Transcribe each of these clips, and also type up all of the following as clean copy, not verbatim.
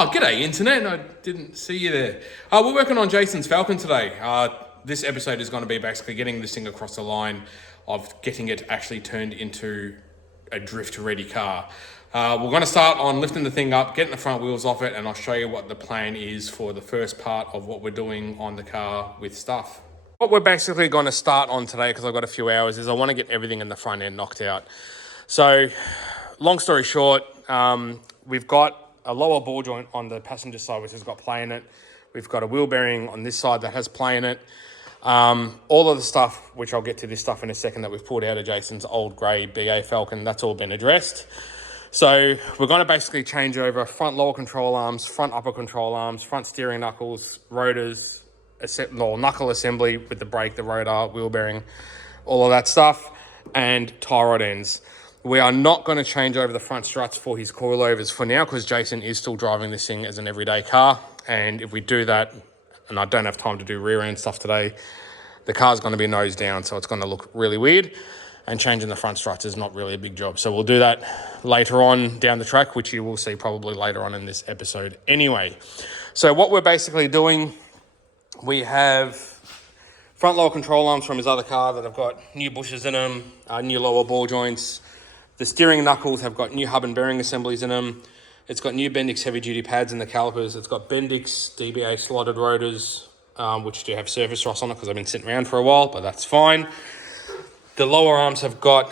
Oh, g'day internet, I didn't see you there. We're working on Jason's Falcon today. This episode is going to be basically getting this thing across the line of getting it actually turned into a drift ready car. We're going to start on lifting the thing up, getting the front wheels off it, and I'll show you what the plan is for the first part of what we're doing on the car with stuff. What we're basically going to start on today, because I've got a few hours, is I want to get everything in the front end knocked out. So, long story short, we've got a lower ball joint on the passenger side which has got play in it. We've got a wheel bearing on this side that has play in it. All of the stuff, which I'll get to this stuff in a second, that we've pulled out of Jason's old grey BA Falcon, that's all been addressed. So we're going to basically change over front lower control arms, front upper control arms, front steering knuckles, rotors, knuckle assembly with the brake, the rotor, wheel bearing, all of that stuff, and tie rod ends. We are not going to change over the front struts for his coilovers for now, because Jason is still driving this thing as an everyday car. And if we do that, and I don't have time to do rear end stuff today, the car's going to be nose down, so it's going to look really weird. And changing the front struts is not really a big job. So we'll do that later on down the track, which you will see probably later on in this episode anyway. So what we're basically doing, we have front lower control arms from his other car that have got new bushes in them, new lower ball joints. The steering knuckles have got new hub and bearing assemblies in them. It's got new Bendix heavy-duty pads in the calipers. It's got Bendix DBA slotted rotors, which do have surface rust on it because I've been sitting around for a while, but that's fine. The lower arms have got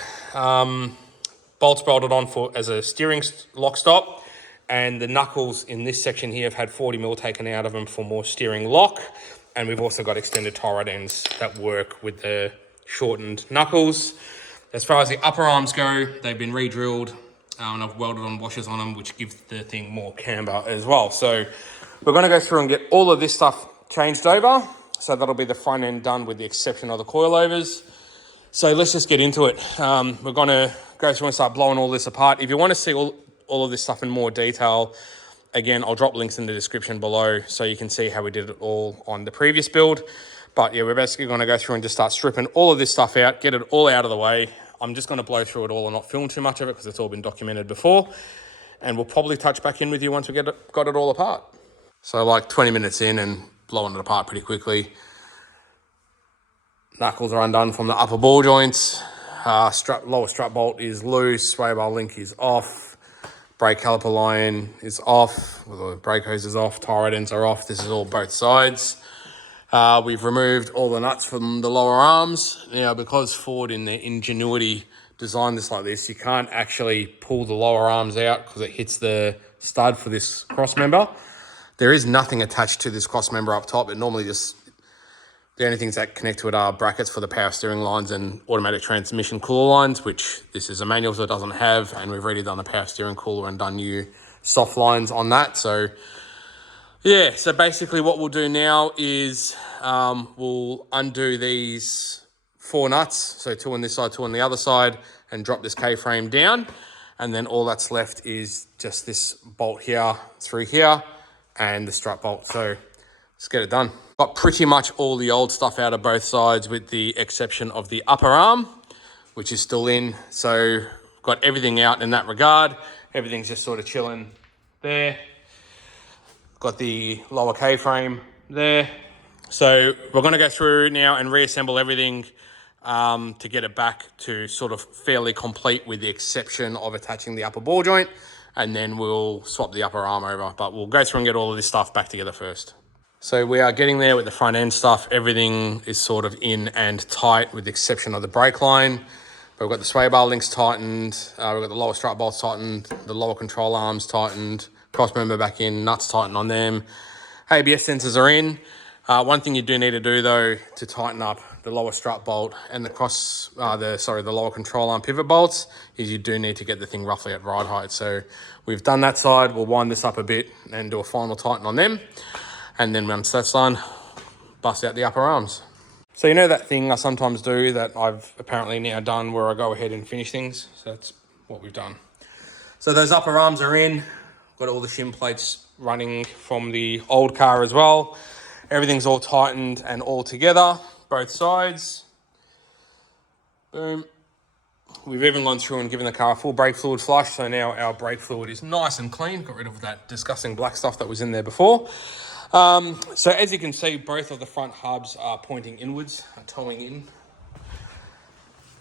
bolts bolted on as a steering lock stop, and the knuckles in this section here have had 40mm taken out of them for more steering lock. And we've also got extended tie rod ends that work with the shortened knuckles. As far as the upper arms go, they've been re-drilled, and I've welded on washers on them, which gives the thing more camber as well. So we're going to go through and get all of this stuff changed over. So that'll be the front end done with the exception of the coilovers. So let's just get into it. We're going to go through and start blowing all this apart. If you want to see all of this stuff in more detail, again, I'll drop links in the description below so you can see how we did it all on the previous build. But yeah, we're basically going to go through and just start stripping all of this stuff out, get it all out of the way. I'm just going to blow through it all and not film too much of it because it's all been documented before. And we'll probably touch back in with you once we got it all apart. So like 20 minutes in and blowing it apart pretty quickly. Knuckles are undone from the upper ball joints. Lower strut bolt is loose. Sway bar link is off. Brake caliper line is off. The brake hose is off. Tie rod ends are off. This is all both sides. We've removed all the nuts from the lower arms. Now, because Ford in their ingenuity designed this like this, you can't actually pull the lower arms out because it hits the stud for this cross member. There is nothing attached to this cross member up top. It normally just, the only things that connect to it are brackets for the power steering lines and automatic transmission cooler lines, which this is a manual, so it doesn't have. And we've already done the power steering cooler and done new soft lines on that. So yeah, so basically what we'll do now is we'll undo these 4 nuts, so 2 on this side, 2 on the other side, and drop this K-frame down. And then all that's left is just this bolt here, through here, and the strut bolt. So let's get it done. Got pretty much all the old stuff out of both sides with the exception of the upper arm, which is still in. So got everything out in that regard. Everything's just sort of chilling there. Got the lower K-frame there. So we're going to go through now and reassemble everything to get it back to sort of fairly complete with the exception of attaching the upper ball joint. And then we'll swap the upper arm over. But we'll go through and get all of this stuff back together first. So we are getting there with the front end stuff. Everything is sort of in and tight with the exception of the brake line. But we've got the sway bar links tightened. We've got the lower strut bolts tightened. The lower control arms tightened. Cross member back in, nuts tightened on them. ABS sensors are in. One thing you do need to do though to tighten up the lower strut bolt and the lower control arm pivot bolts is you do need to get the thing roughly at ride height. So we've done that side. We'll wind this up a bit and do a final tighten on them. And then once that's done, bust out the upper arms. So you know that thing I sometimes do that I've apparently now done where I go ahead and finish things? So that's what we've done. So those upper arms are in. Got all the shim plates running from the old car as well. Everything's all tightened and all together, both sides. Boom. We've even gone through and given the car a full brake fluid flush, so now our brake fluid is nice and clean. Got rid of that disgusting black stuff that was in there before. So as you can see, both of the front hubs are pointing inwards, towing in.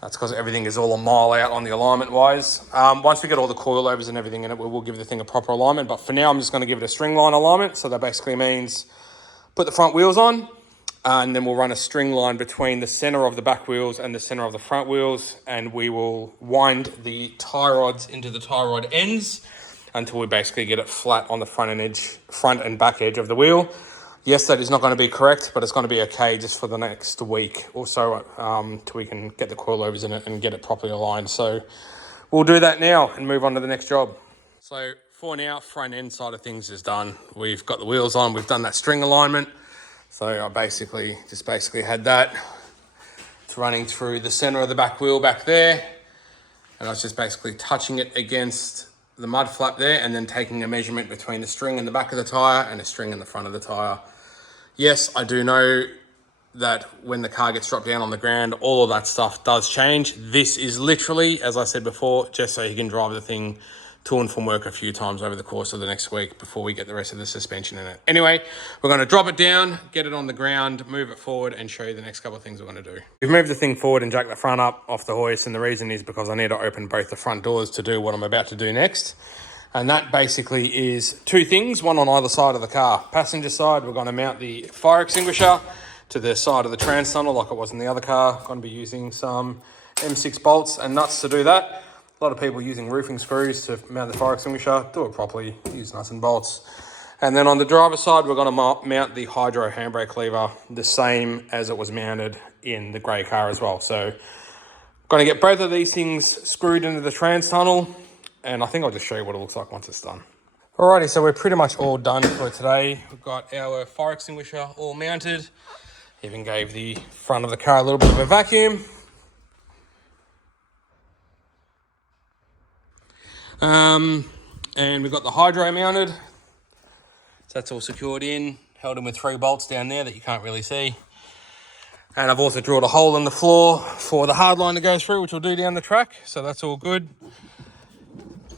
That's because everything is all a mile out on the alignment wise. Once we get all the coilovers and everything in it, we will give the thing a proper alignment. But for now, I'm just going to give it a string line alignment. So that basically means put the front wheels on, and then we'll run a string line between the center of the back wheels and the center of the front wheels, and we will wind the tie rods into the tie rod ends until we basically get it flat on the front and back edge of the wheel. Yes, that is not going to be correct, but it's going to be okay just for the next week or so till we can get the coilovers in it and get it properly aligned. So we'll do that now and move on to the next job. So for now, front end side of things is done. We've got the wheels on, we've done that string alignment. So I basically had that. It's running through the center of the back wheel back there. And I was just basically touching it against the mud flap there and then taking a measurement between the string in the back of the tire and a string in the front of the tire. Yes, I do know that when the car gets dropped down on the ground, all of that stuff does change. This is literally, as I said before, just so you can drive the thing to and from work a few times over the course of the next week before we get the rest of the suspension in it. Anyway, we're going to drop it down, get it on the ground, move it forward, and show you the next couple of things we're going to do. We've moved the thing forward and jacked the front up off the hoist, and the reason is because I need to open both the front doors to do what I'm about to do next. And that basically is two things, one on either side of the car. Passenger side, we're going to mount the fire extinguisher to the side of the trans tunnel like it was in the other car. Going to be using some M6 bolts and nuts to do that. A lot of people using roofing screws to mount the fire extinguisher. Do it properly, use nuts and bolts. And then on the driver's side, we're going to mount the hydro handbrake lever the same as it was mounted in the grey car as well. So going to get both of these things screwed into the trans tunnel, and I think I'll just show you what it looks like once it's done. Alrighty, so we're pretty much all done for today. We've got our fire extinguisher all mounted. Even gave the front of the car a little bit of a vacuum. And we've got the hydro mounted. So that's all secured in, held in with 3 bolts down there that you can't really see. And I've also drilled a hole in the floor for the hard line to go through, which we'll do down the track. So that's all good.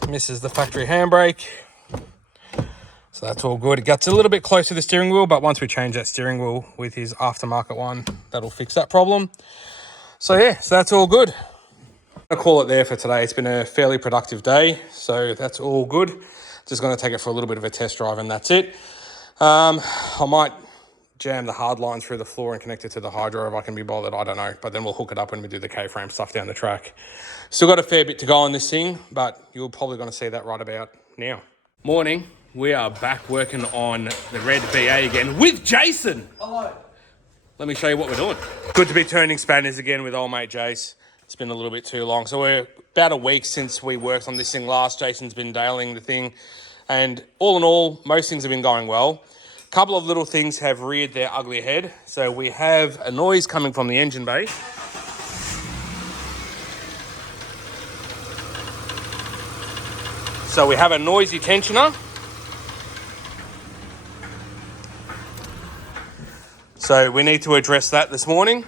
Misses the factory handbrake. So that's all good. It gets a little bit close to the steering wheel, but once we change that steering wheel with his aftermarket one, that'll fix that problem. So yeah, so that's all good. I'll call it there for today. It's been a fairly productive day, so that's all good. Just going to take it for a little bit of a test drive and that's it. I might jam the hard line through the floor and connect it to the hydro if I can be bothered, I don't know. But then we'll hook it up when we do the K-frame stuff down the track. Still got a fair bit to go on this thing, but you're probably going to see that right about now. Morning, we are back working on the red BA again with Jason. Hello. Let me show you what we're doing. Good to be turning spanners again with old mate Jace. It's been a little bit too long. So we're about a week since we worked on this thing last. Jason's been dialing the thing. And all in all, most things have been going well. A couple of little things have reared their ugly head. So we have a noise coming from the engine bay. So we have a noisy tensioner. So we need to address that this morning.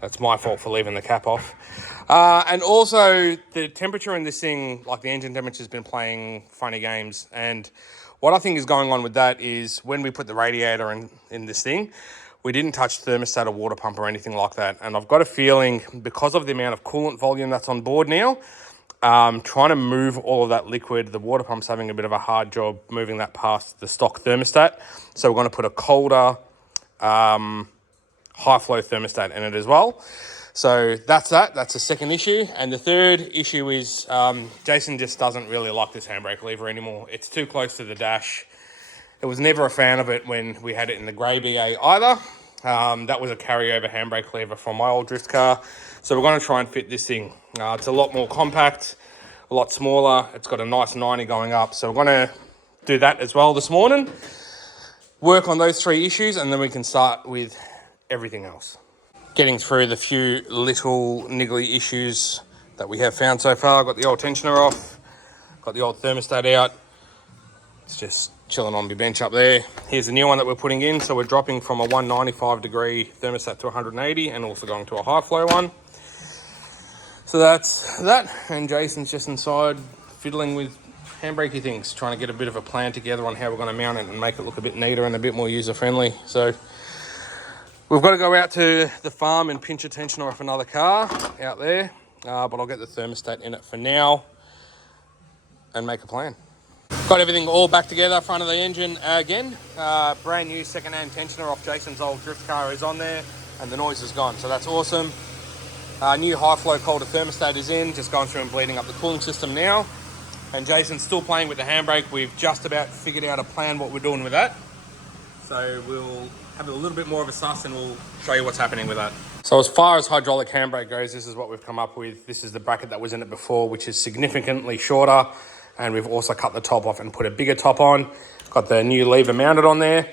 That's my fault for leaving the cap off. And also the temperature in this thing, like the engine temperature, has been playing funny games. And what I think is going on with that is when we put the radiator in this thing, we didn't touch thermostat or water pump or anything like that. And I've got a feeling because of the amount of coolant volume that's on board now, trying to move all of that liquid, the water pump's having a bit of a hard job moving that past the stock thermostat. So we're going to put a colder high flow thermostat in it as well. So that's the second issue. And the third issue is Jason just doesn't really like this handbrake lever anymore. It's too close to the dash. It was never a fan of it when we had it in the grey BA either. That was a carryover handbrake lever from my old drift car. So we're going to try and fit this thing. It's a lot more compact, a lot smaller. It's got a nice 90 going up. So we're going to do that as well this morning. Work on those 3 issues, and then we can start with everything else. Getting through the few little niggly issues that we have found so far. Got the old tensioner off, got the old thermostat out. It's just chilling on my bench up there. Here's the new one that we're putting in. So we're dropping from a 195 degree thermostat to 180 and also going to a high flow one. So that's that. And Jason's just inside fiddling with handbrakey things, trying to get a bit of a plan together on how we're going to mount it and make it look a bit neater and a bit more user friendly. So we've got to go out to the farm and pinch a tensioner off another car out there. But I'll get the thermostat in it for now and make a plan. Got everything all back together, front of the engine again. Brand new second-hand tensioner off Jason's old drift car is on there, and the noise is gone, so that's awesome. New high-flow Calder thermostat is in, just going through and bleeding up the cooling system now. And Jason's still playing with the handbrake. We've just about figured out a plan what we're doing with that. So we'll have a little bit more of a suss and we'll show you what's happening with that. So as far as hydraulic handbrake goes, this is what we've come up with. This is the bracket that was in it before, which is significantly shorter. And we've also cut the top off and put a bigger top on. Got the new lever mounted on there.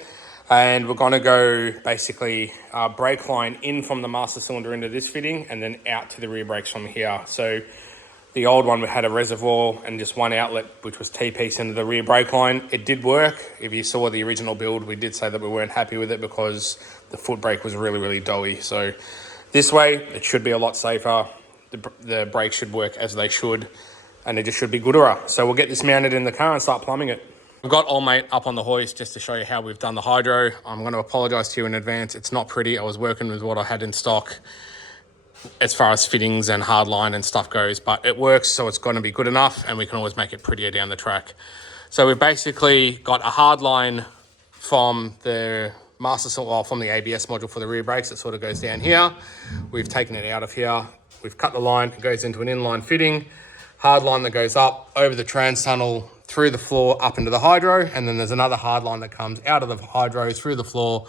And we're going to go basically brake line in from the master cylinder into this fitting and then out to the rear brakes from here. So the old one, we had a reservoir and just one outlet, which was T-piece into the rear brake line. It did work. If you saw the original build, we did say that we weren't happy with it because the foot brake was really, really doughy. So this way, it should be a lot safer. The brakes should work as they should, and it just should be gooder. So we'll get this mounted in the car and start plumbing it. We've got old mate up on the hoist just to show you how we've done the hydro. I'm going to apologise to you in advance. It's not pretty. I was working with what I had in stock as far as fittings and hard line and stuff goes, but it works, so it's going to be good enough, and we can always make it prettier down the track. So we've basically got a hard line from the from the ABS module for the rear brakes. It sort of goes down here. We've taken it out of here. We've cut the line. It goes into an inline fitting. Hard line that goes up over the trans tunnel, through the floor, up into the hydro, and then there's another hard line that comes out of the hydro, through the floor,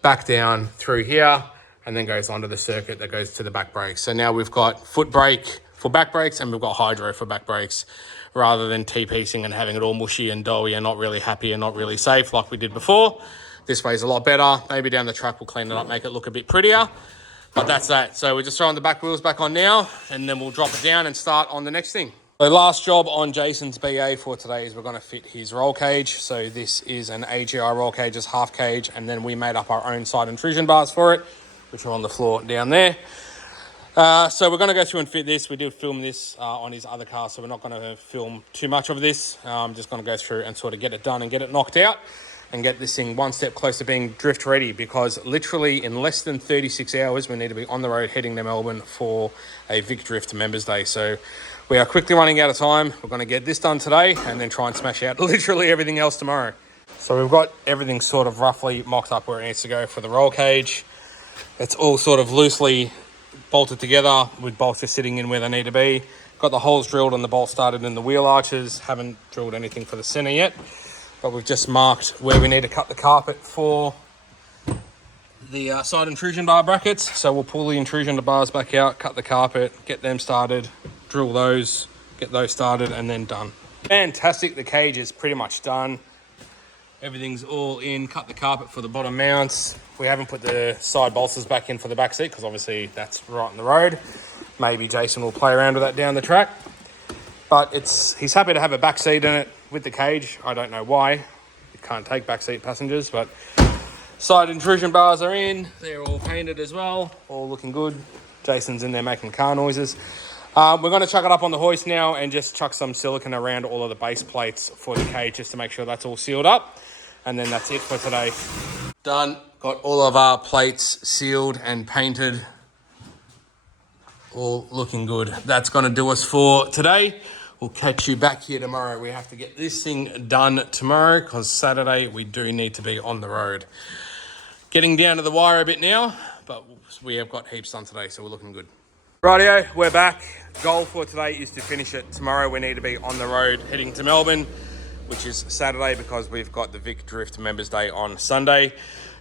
back down through here, and then goes onto the circuit that goes to the back brakes. So now we've got foot brake for back brakes and we've got hydro for back brakes, rather than T-piecing and having it all mushy and doughy and not really happy and not really safe like we did before. This way is a lot better. Maybe down the track we'll clean it up, make it look a bit prettier, but that's that. So we're just throwing the back wheels back on now, and then we'll drop it down and start on the next thing. So last job on Jason's BA for today is we're going to fit his roll cage. So this is an AGI roll cage, it's half cage, and then we made up our own side intrusion bars for it, which are on the floor down there. So we're going to go through and fit this. We did film this on his other car, so we're not going to film too much of this. I'm just going to go through and sort of get it done and get it knocked out and get this thing one step closer to being drift ready, because literally in less than 36 hours, we need to be on the road heading to Melbourne for a Vicdrift Members Day. So we are quickly running out of time. We're going to get this done today and then try and smash out literally everything else tomorrow. So we've got everything sort of roughly mocked up where it needs to go for the roll cage. It's all sort of loosely bolted together with bolts just sitting in where they need to be. Got the holes drilled and the bolt started in the wheel arches. Haven't drilled anything for the center yet, but we've just marked where we need to cut the carpet for the side intrusion bar brackets. So we'll pull the intrusion bars back out, cut the carpet, get them started, drill those, get those started, and then done. Fantastic, the cage is pretty much done. Everything's all in. Cut the carpet for the bottom mounts. We haven't put the side bolsters back in for the back seat because obviously that's right in the road. Maybe Jason will play around with that down the track. But he's happy to have a back seat in it with the cage. I don't know why. You can't take back seat passengers, but side intrusion bars are in. They're all painted as well. All looking good. Jason's in there making car noises. We're going to chuck it up on the hoist now and just chuck some silicone around all of the base plates for the cage just to make sure that's all sealed up. And then that's it for today. Done. Got all of our plates sealed and painted. All looking good. That's going to do us for today. We'll catch you back here tomorrow. We have to get this thing done tomorrow because Saturday we do need to be on the road. Getting down to the wire a bit now, but we have got heaps done today, so we're looking good. Rightio, we're back. Goal for today is to finish it tomorrow. We need to be on the road heading to Melbourne. which is Saturday because we've got the Vicdrift Members Day on Sunday.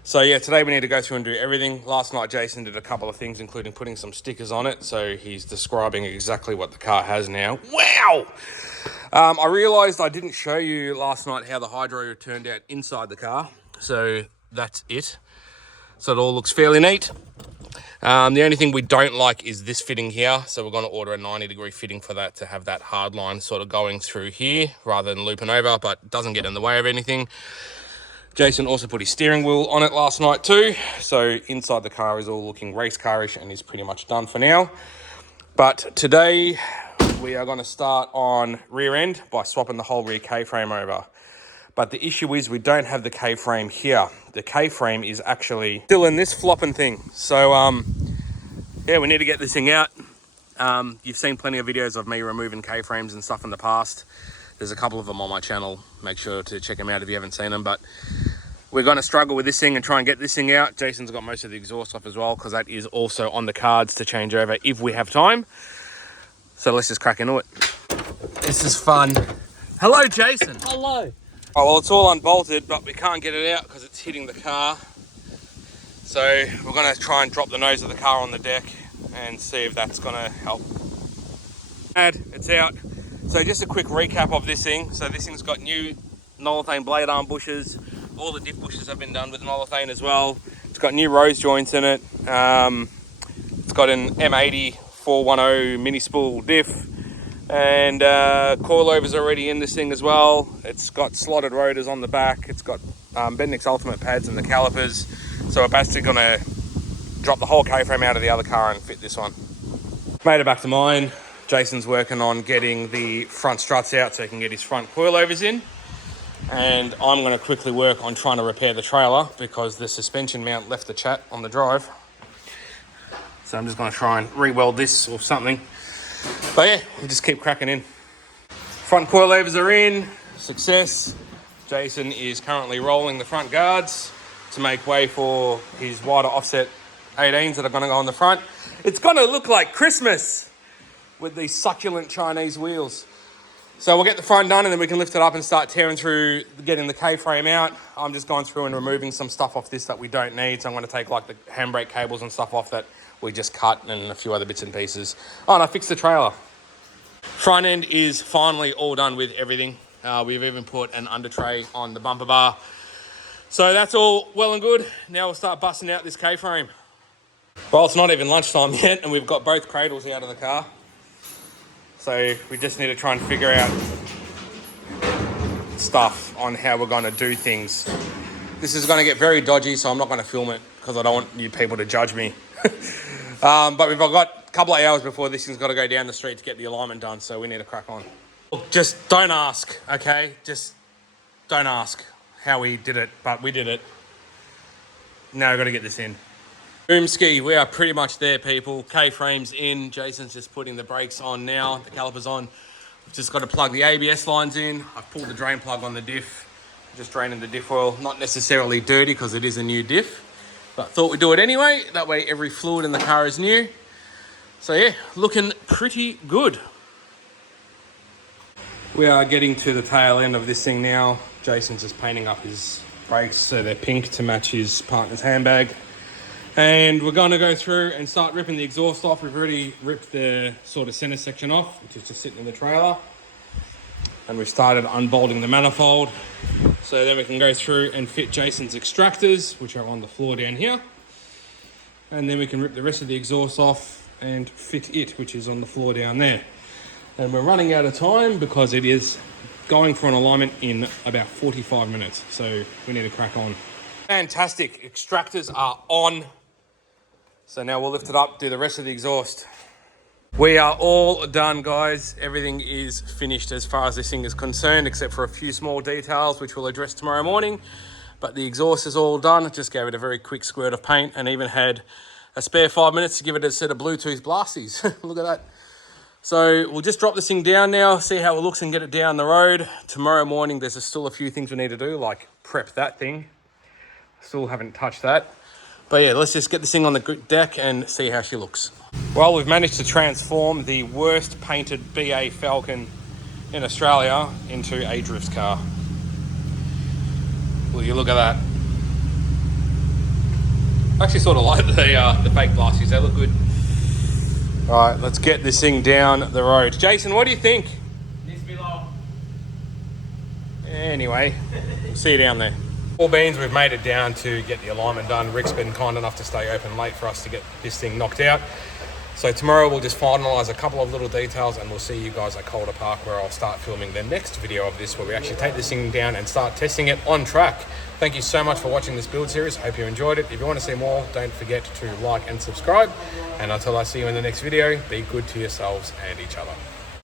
So yeah, today we need to go through and do everything. Last night Jason did a couple of things, including putting some stickers on it. So he's describing exactly what the car has now. Wow! I realised I didn't show you last night how the hydro turned out inside the car. So that's it. So it all looks fairly neat. The only thing we don't like is this fitting here. So we're going to order a 90-degree fitting for that to have that hard line sort of going through here rather than looping over, but doesn't get in the way of anything. Jason also put his steering wheel on it last night too. So inside the car is all looking race car-ish and is pretty much done for now. But today we are going to start on rear end by swapping the whole rear K-frame over. But the issue is we don't have the K-frame here. The K-frame is actually still in this flopping thing. So, yeah, we need to get this thing out. You've seen plenty of videos of me removing K-frames and stuff in the past. There's a couple of them on my channel. Make sure to check them out if you haven't seen them. But we're going to struggle with this thing and try and get this thing out. Jason's got most of the exhaust off as well, because that is also on the cards to change over if we have time. So let's just crack into it. This is fun. Hello, Jason. Hello. Oh, well, it's all unbolted, but we can't get it out because it's hitting the car. So we're going to try and drop the nose of the car on the deck and see if that's going to help. And it's out. So just a quick recap of this thing. So this thing's got new Nolothane blade arm bushes. All the diff bushes have been done with Nolothane as well. It's got new rose joints in it. It's got an M80 410 mini spool diff. And coilovers already in this thing as well. It's got slotted rotors on the back. It's got Bendix Ultimate pads and the calipers. So we're basically going to drop the whole K-frame out of the other car and fit this one. Made it back to mine. Jason's working on getting the front struts out so he can get his front coilovers in. And I'm going to quickly work on trying to repair the trailer because the suspension mount left the chat on the drive. So I'm just going to try and re-weld this or something. But yeah, we'll just keep cracking in. Front coilovers are in, success. Jason is currently rolling the front guards to make way for his wider offset 18s that are gonna go on the front. It's gonna look like Christmas with these succulent Chinese wheels. So we'll get the front done and then we can lift it up and start tearing through, getting the K-frame out. I'm just going through and removing some stuff off this that we don't need. So I'm gonna take like the handbrake cables and stuff off that we just cut and a few other bits and pieces. Oh, and I fixed the trailer. Front end is finally all done with everything. We've even put an under tray on the bumper bar. So that's all well and good. Now we'll start busting out this K-frame. Well, it's not even lunchtime yet and we've got both cradles out of the car. So we just need to try and figure out stuff on how we're gonna do things. This is gonna get very dodgy, so I'm not gonna film it because I don't want you people to judge me. But we've got a couple of hours before this thing's got to go down the street to get the alignment done, so we need to crack on. Just don't ask, okay? Just don't ask how we did it, but we did it. Now we've got to get this in. Boom ski, we are pretty much there, people. K-frame's in. Jason's just putting the brakes on now, the calipers on. We've just got to plug the ABS lines in. I've pulled the drain plug on the diff. Just draining the diff oil. Not necessarily dirty because it is a new diff. But thought we'd do it anyway. That way every fluid in the car is new. So yeah, looking pretty good. We are getting to the tail end of this thing now. Jason's just painting up his brakes so they're pink to match his partner's handbag. And we're going to go through and start ripping the exhaust off. We've already ripped the sort of center section off, which is just sitting in the trailer. And we've started unbolting the manifold. So then we can go through and fit Jason's extractors, which are on the floor down here. And then we can rip the rest of the exhaust off and fit it, which is on the floor down there. And we're running out of time because it is going for an alignment in about 45 minutes. So we need to crack on. Fantastic, extractors are on. So now we'll lift it up, do the rest of the exhaust. We are all done, guys. Everything is finished as far as this thing is concerned, except for a few small details, which we'll address tomorrow morning. But the exhaust is all done. Just gave it a very quick squirt of paint and even had a spare 5 minutes to give it a set of Bluetooth blasties. Look at that. So we'll just drop this thing down now, see how it looks and get it down the road. Tomorrow morning, there's still a few things we need to do, like prep that thing. Still haven't touched that. But yeah, let's just get this thing on the deck and see how she looks. Well, we've managed to transform the worst painted BA Falcon in Australia into a drift car. Will you look at that? I actually sort of like the fake blasties. They look good. All right, let's get this thing down the road. Jason, what do you think? Needs to be lower. Anyway, we'll see you down there. All beans, we've made it down to get the alignment done. Rick's been kind enough to stay open late for us to get this thing knocked out. So tomorrow we'll just finalise a couple of little details and we'll see you guys at Calder Park, where I'll start filming the next video of this, where we actually take this thing down and start testing it on track. Thank you so much for watching this build series. I hope you enjoyed it. If you want to see more, don't forget to like and subscribe. And until I see you in the next video, be good to yourselves and each other.